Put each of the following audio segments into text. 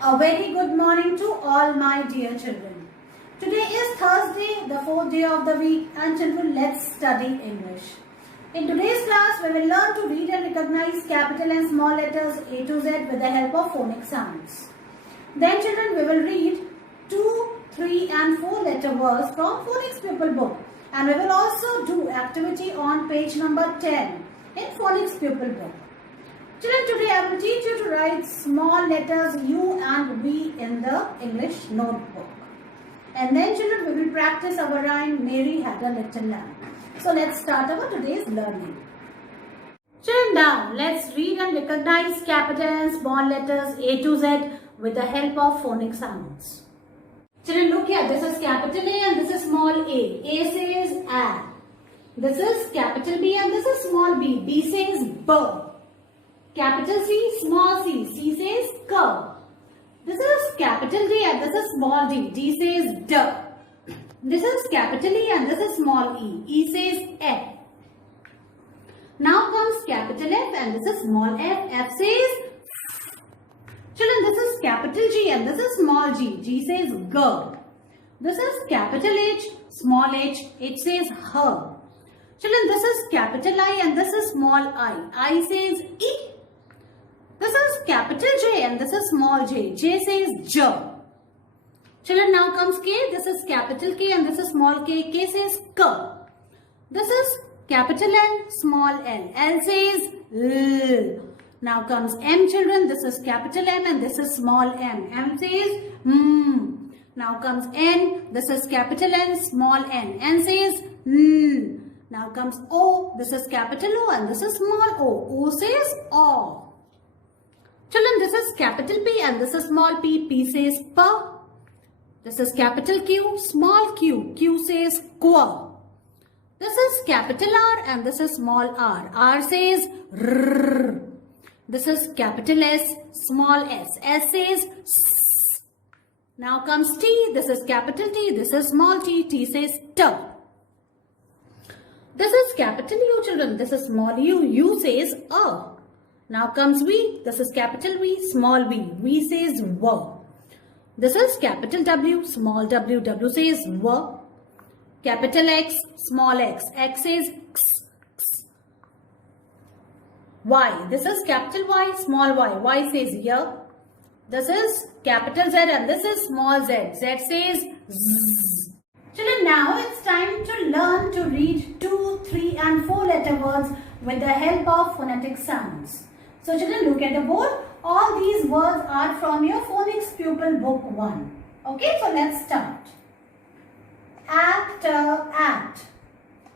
A very good morning to all my dear children. Today is Thursday, the fourth day of the week, and children, let's study English. In today's class, we will learn to read and recognize capital and small letters A to Z with the help of phonic sounds. Then children, we will read 2, 3 and 4 letter words from Phonics Pupil book, and we will also do activity on page number 10 in Phonics Pupil book. Children, today I will teach you to write small letters U and V in the English notebook. And then children, we will practice our rhyme, Mary had a little lamb. So let's start our today's learning. Children, now let's read and recognize capital and small letters A to Z with the help of phonic sounds. Children, look here. This is capital A and this is small a. A says A. This is capital B and this is small b. B says B. Capital C, small c. C says K. This is capital D and this is small d. D says D. This is capital E and this is small e. E says F. Now comes capital F and this is small f. F says F. Children, this is capital G and this is small g. G says G. This is capital H, small h. H says H. Children, this is capital I and this is small I. I says E. This is capital J and this is small j. J says J. Children, now comes K. This is capital K and this is small k. K says K. This is capital L, small l. L says L. Now comes M, children. This is capital M and this is small m. M says M. Now comes N. This is capital N, small n. N says N. Now comes O. This is capital O and this is small o. O says O. Children, this is capital P and this is small p. P says P. This is capital Q, small q. Q says Qu. This is capital R and this is small r. R says R. This is capital S, small s. S says S. Now comes T. This is capital T. This is small t. T says T. This is capital U, children. This is small u. U says A. Now comes V. This is capital V, small v. V says W. This is capital W, small w. W says W. Capital X, small x. X says X. X. Y. This is capital Y, small y. Y says Y. This is capital Z and this is small z. Z says Z. Children, now it's time to learn to read 2, 3 and 4 letter words with the help of phonetic sounds. So children, look at the board. All these words are from your Phonics Pupil book 1. Okay, so let's start. Actor, act.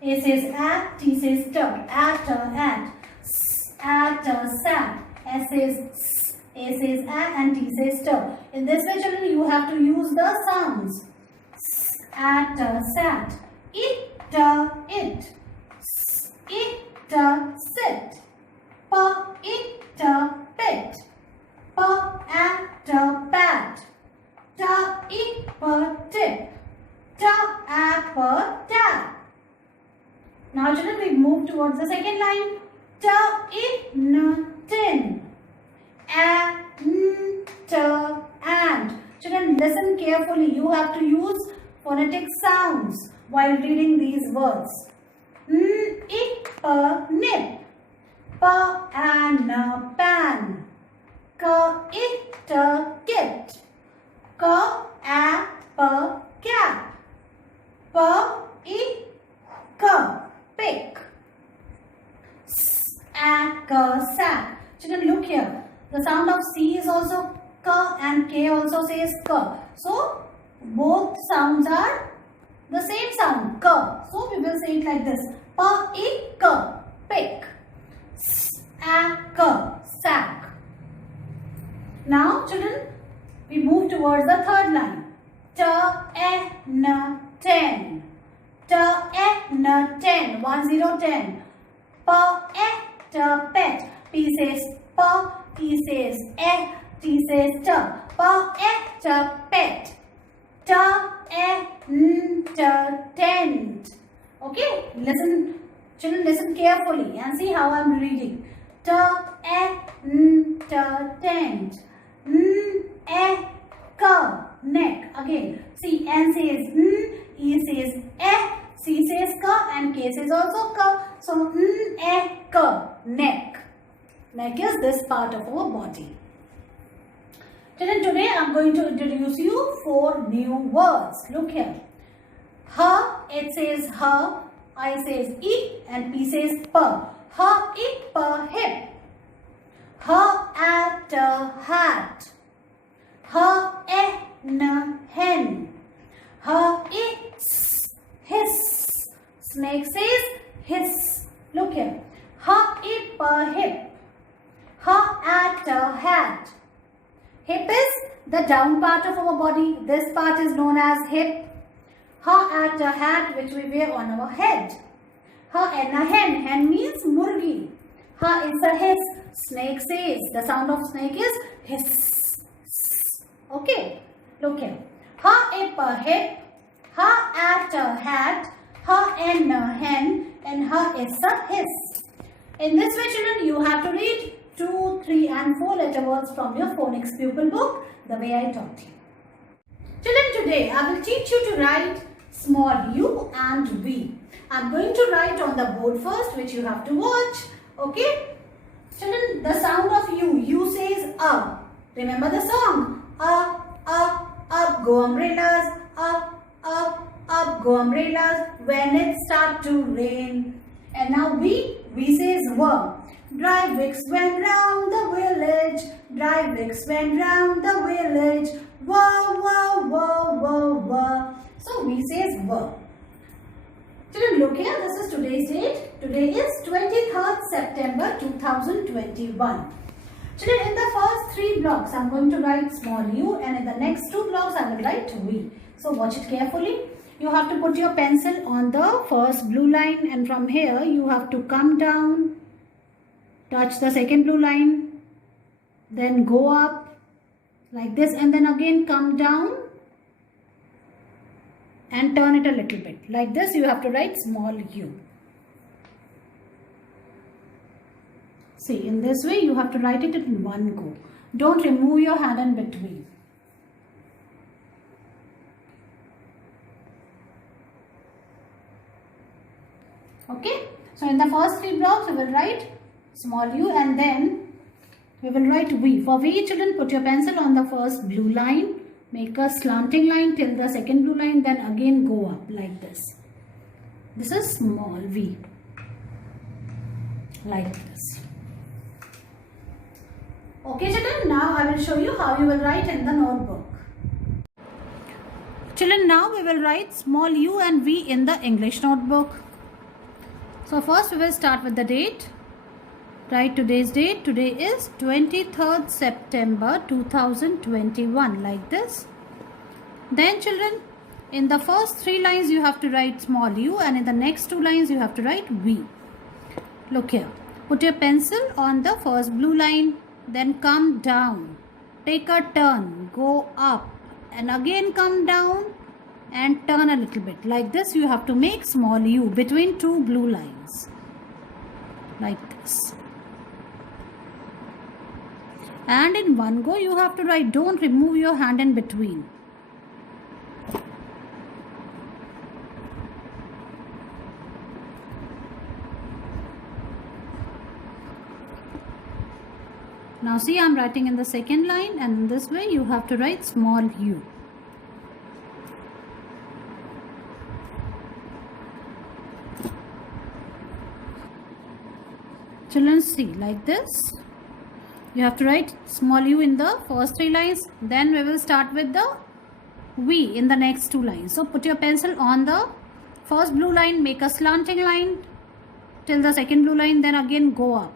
A says act, T says t. Actor, act. S, actor, sat. S says s. A says a and T says t. In this way, children, you have to use the sounds. S, actor, sat. It, it. S, it, sit. P, it, pit. P, at, pat. T, it, tip. T, at, tap. Now children, we move towards the second line. T, it, tin. A, t, and. Children, listen carefully. You have to use phonetic sounds while reading these words. It, nip. Pa and pan. Ka it kit. Ka a cap. Pa it pick. S a sack. Children, look here. The sound of C is also ka and K also says ka. So both sounds are the same sound, ka. So we will say it like this. Pa it pick. Sack. Now children, we move towards the third line. Ten. 10. 10. Pet. P says pa. T says T says t. Pet. Tent. Okay, listen. Children, listen carefully and see how I am reading. Tent. neck. Again, see, N says N, E says C says ka, and K says also ka. So, neck. Neck is this part of our body. Children, today I am going to introduce you 4 new words. Look here. Her, it says her, I says E, and P says per. Her, it, per, hip. Her at a hat. Her n hen. Her it's his. Snake says hiss. Look here. Her it per hip. Her at a hat. Hip is the down part of our body. This part is known as hip. Her at a hat which we wear on our head. Her and a hen. Hen means murgi. Her is a hiss. Snake says. The sound of snake is hiss. Okay. Look here. Her a per hip. Her at a hat. Her and a hen. And her is a hiss. In this way, children, you have to read 2, 3 and 4 letter words from your phonics pupil book the way I taught you. Children, today I will teach you to write small u and v. I am going to write on the board first, which you have to watch. Okay? Children, the sound of u says a. Remember the song? Up, go umbrellas. Up, go umbrellas. When it starts to rain. And now v says w. Dry Wicks went round the village. Dry Wicks went round the village. Wah, wah, wah, wah, wah. So v says w. Children, look here. This is today's date. Today is 23rd September 2021. Children, in the first 3 blocks, I am going to write small u, and in the next 2 blocks, I will write v. So watch it carefully. You have to put your pencil on the first blue line, and from here you have to come down, touch the second blue line, then go up like this, and then again come down and turn it a little bit. Like this you have to write small u. See, in this way you have to write it in one go. Don't remove your hand in between. Okay, so in the first 3 blocks we will write small u, and then we will write v. For v, children, put your pencil on the first blue line, make a slanting line till the second blue line, then again go up like this. This is small v, like this. Okay, children, now I will show you how you will write in the notebook. Children, now we will write small u and v in the English notebook. So first we will start with the date. Write today's date. Today is 23rd September 2021, like this. Then children, in the first 3 lines you have to write small u, and in the next 2 lines you have to write v. Look here. Put your pencil on the first blue line, then come down. Take a turn, go up, and again come down and turn a little bit. Like this you have to make small u between 2 blue lines. Like this. And in one go you have to write. Don't remove your hand in between. Now see, I am writing in the second line, and in this way you have to write small u. Children, see, like this. You have to write small u in the first 3 lines. Then we will start with the v in the next 2 lines. So put your pencil on the first blue line, make a slanting line till the second blue line, then again go up.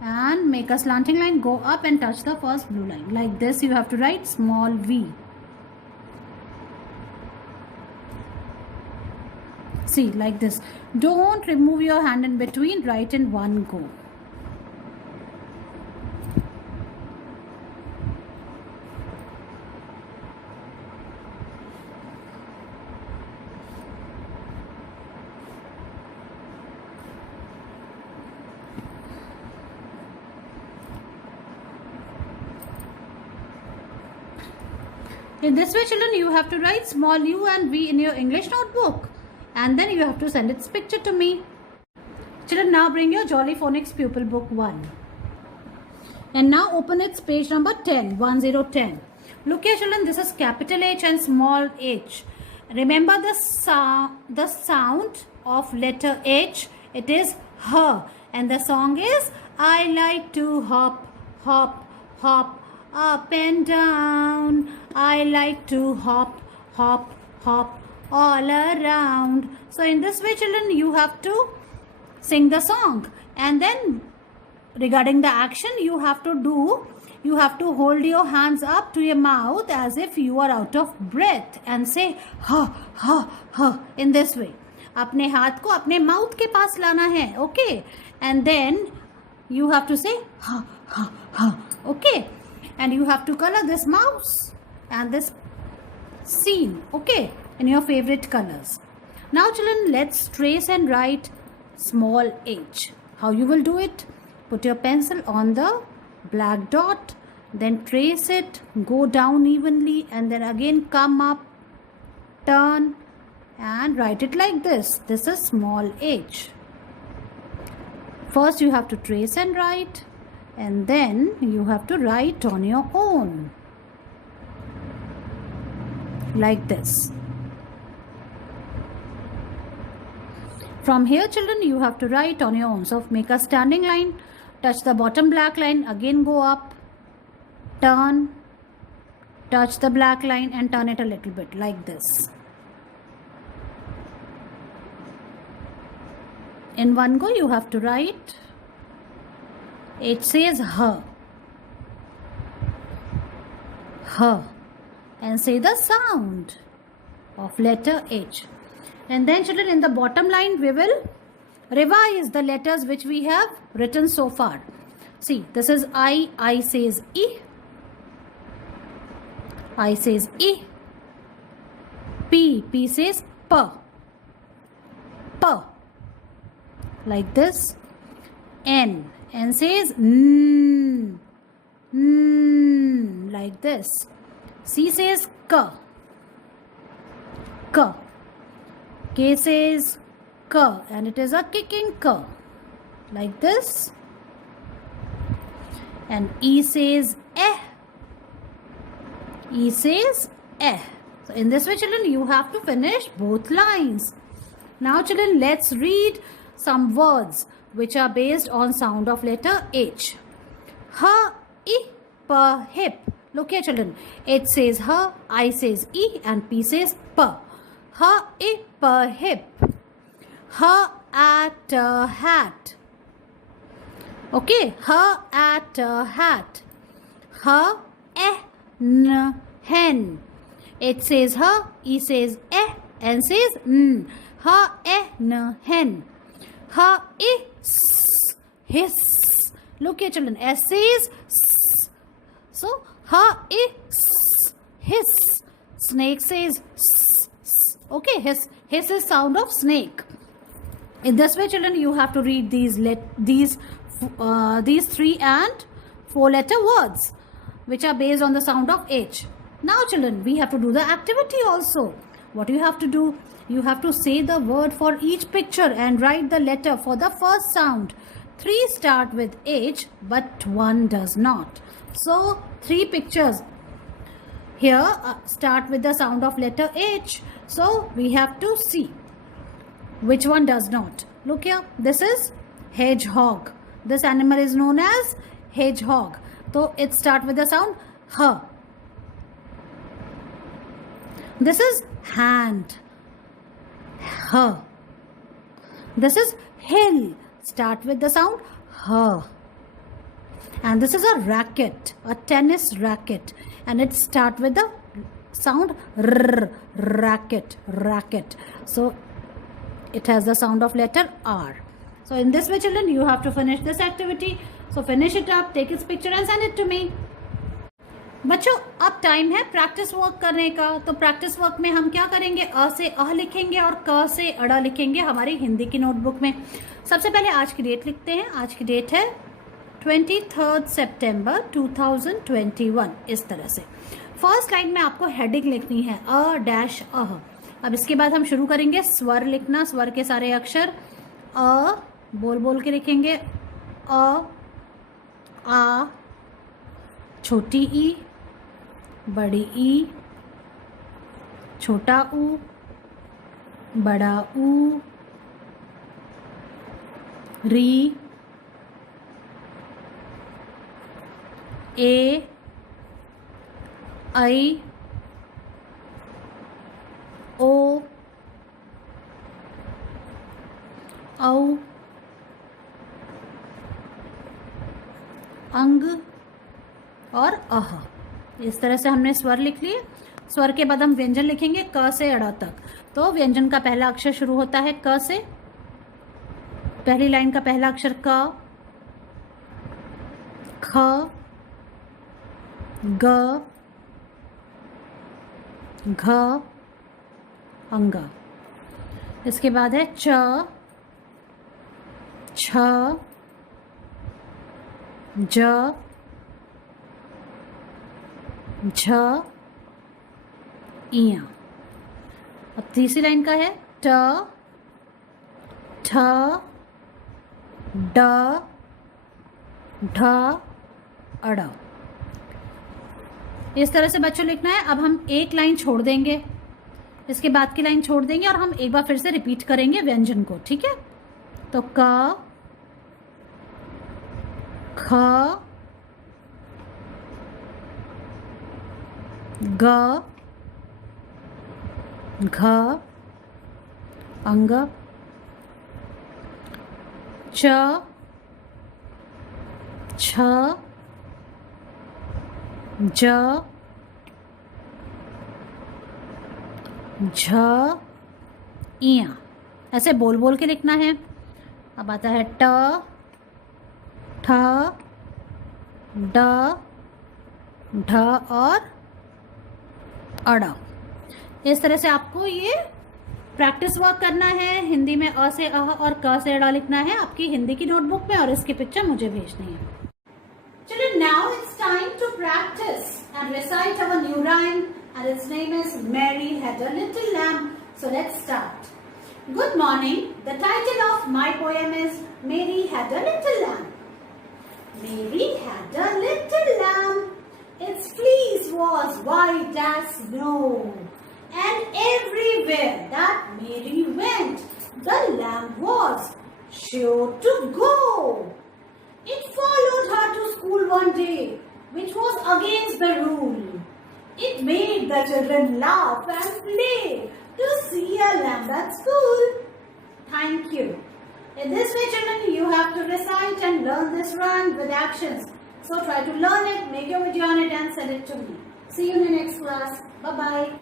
And make a slanting line, go up and touch the first blue line. Like this you have to write small v. See, like this. Don't remove your hand in between, write in one go. In this way, children, you have to write small u and v in your English notebook. And then you have to send its picture to me. Children, now bring your Jolly Phonics Pupil Book 1. And now open its page number 10, 1010. Look here, children, this is capital H and small h. Remember the sound of letter H. It is H. And the song is, I like to hop, hop, hop, up and down. I like to hop, hop, hop, all around. So in this way, children, you have to sing the song. And then regarding the action, you have to hold your hands up to your mouth as if you are out of breath and say ha ha ha in this way. अपने हाथ को अपने mouth के पास लाना है, okay? And then you have to say ha ha ha, okay? And you have to color this mouse and this scene, okay, in your favorite colors. Now children, let's trace and write small h. How you will do it? Put your pencil on the black dot, then trace it, go down evenly, and then again come up, turn, and write it like this. This is small h. First you have to trace and write, and then you have to write on your own like this. From here, children, you have to write on your own. So make a standing line, touch the bottom black line, again go up, turn, touch the black line and turn it a little bit like this. In one go, you have to write. It says H. H. And say the sound of letter H. And then children, in the bottom line, we will revise the letters which we have written so far. See, this is I says E. I says E. P says P. P. Like this. N says N. N. Like this. C says K. K. K says K, and it is a kicking K. Like this. And E says Eh. E says Eh. So in this way, children, you have to finish both lines. Now children, let's read some words which are based on sound of letter H. H, I, P, hip. Look here, children. H says H, I says E, and P says P. H, I, P, hip. H at a hat. Okay. H at a hat. H, n, hen. H says H, E says N says N. H, n, hen. H, I, s, hiss. Look here, children. S says S. So, H, I, s, hiss. Snake says S. Okay, hiss is sound of snake. In this way, children, you have to read these 3 and 4 letter words which are based on the sound of H. Now, children, we have to do the activity also. What you have to do? You have to say the word for each picture and write the letter for the first sound. 3 start with H, but 1 does not. So, 3 pictures here start with the sound of letter H. So, we have to see which one does not. Look here. This is hedgehog. This animal is known as hedgehog. So, it starts with the sound H. This is hand. H. This is hill. Start with the sound H. And this is a racket, a tennis racket, and it start with the sound R. Racket, racket. So it has the sound of letter R. So in this way, children, you have to finish this activity. So finish it up, take its picture and send it to me. बच्चों, अब time है practice work करने का. तो practice work में हम क्या करेंगे? अ से अह लिखेंगे और क से अड़ा लिखेंगे हमारी हिंदी की नोटबुक में. सबसे पहले आज की डेट लिखते हैं. आज की डेट है 23 सितंबर 2021. इस तरह से. फर्स्ट लाइन में आपको हेडिंग लिखनी है अ डैश अह। अब इसके बाद हम शुरू करेंगे स्वर लिखना, स्वर के सारे अक्षर अ बोल बोल के लिखेंगे। अ, आ, छोटी ई, बड़ी ई, छोटा ऊ, बड़ा ऊ, री, ए, आई, ओ, औ, अंग और अह। इस तरह से हमने स्वर लिख लिए। स्वर के बाद हम व्यंजन लिखेंगे क से अड़ तक। तो व्यंजन का पहला अक्षर शुरू होता है क से। पहली लाइन का पहला अक्षर क, ख, ग, घ, अंग। इसके बाद है च, छ, ज, झ, इया। अब तीसरी लाइन का है ट, ठ, ड, ढ, अड़। इस तरह से बच्चों लिखना है। अब हम एक लाइन छोड़ देंगे, इसके बाद की लाइन छोड़ देंगे और हम एक बार फिर से रिपीट करेंगे व्यंजन को, ठीक है। तो क, ख, ग, घ, अंग, च, छ, ज, झ, इया। ऐसे बोल बोल के लिखना है। अब आता है ट, ठ, ड, ढ और अड़। इस तरह से आपको ये प्रैक्टिस वर्क करना है। हिंदी में अ से अह और क से अड़ा लिखना है आपकी हिंदी की नोटबुक में, और इसकी पिक्चर मुझे भेजनी है। Children, now it's time to practice and recite our new rhyme, and its name is Mary Had a Little Lamb. So let's start. Good morning. The title of my poem is Mary Had a Little Lamb. Mary had a little lamb. Its fleece was white as snow, and everywhere that Mary went, the lamb was sure to go. It followed her to school one day, which was against the rule. It made the children laugh and play to see a lamb at school. Thank you. In this way, children, you have to recite and learn this rhyme with actions. So try to learn it, make your video on it and send it to me. See you in the next class. Bye-bye.